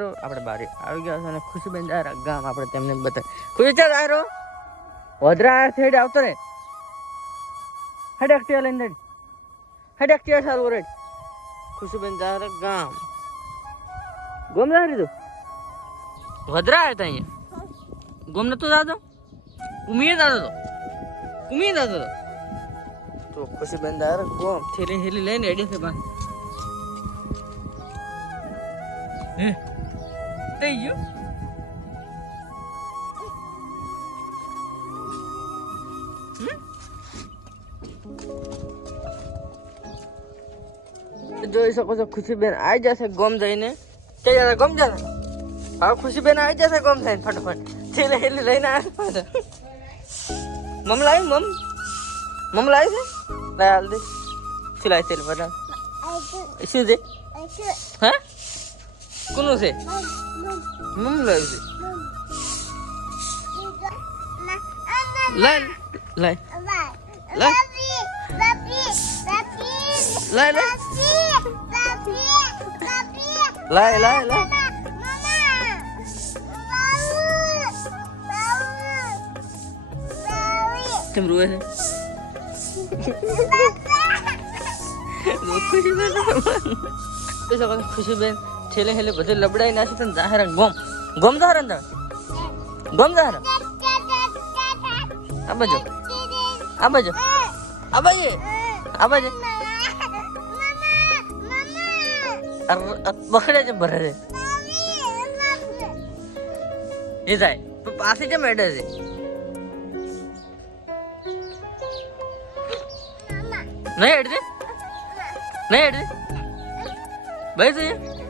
આપણે બારે આવી ગયા છે અને ખુશીબેન દારા ગામ આપણે તેમને બતાવ ખુશી ચાલ આરો વડરા થેડ આવતો રે હેડ એક્ટિવા લઈને હેડ એક્ટિવા સારું રે ખુશીબેન દારા ગામ ગોમ જા રીધું વડરા હતા અહીંયા ગોમ નતો જાતો ઉમીએ જાતો તો ખુશીબેન દારા ગોમ થેલી હેલી લઈને એડી છે બા હે થઈ ગયું જોઈ શકો છો ખુશીબેન આવી જશે ગોમ જઈને કે જશે ગોમ જશે હવે ખુશીબેન આવી જશે ગોમ થઈને ફટાફટ થેલે હેલી લઈને આવે પાછા મમ લાવી મમ લાવી છે લાય હાલ દે સિલાઈ તેલ બધા શું છે હા કોનું છે મમ લાવી છે લાય લાય લાય લાય લાય લાય લાય કેમ રોવે છે ખુશીબેન ઠેલે હેલે બધે લબડાઈ નાખી તને જાહેર ગોમ ગોમ જાહેર ગોમ જાહેર આ બાજુ આ બાજુ આ બાજુ આ બાજુ બખડે છે ભરે છે એ જાય પાસે કેમ એડે છે નહીં હેડતી નહીં હેડતી ભાઈ તું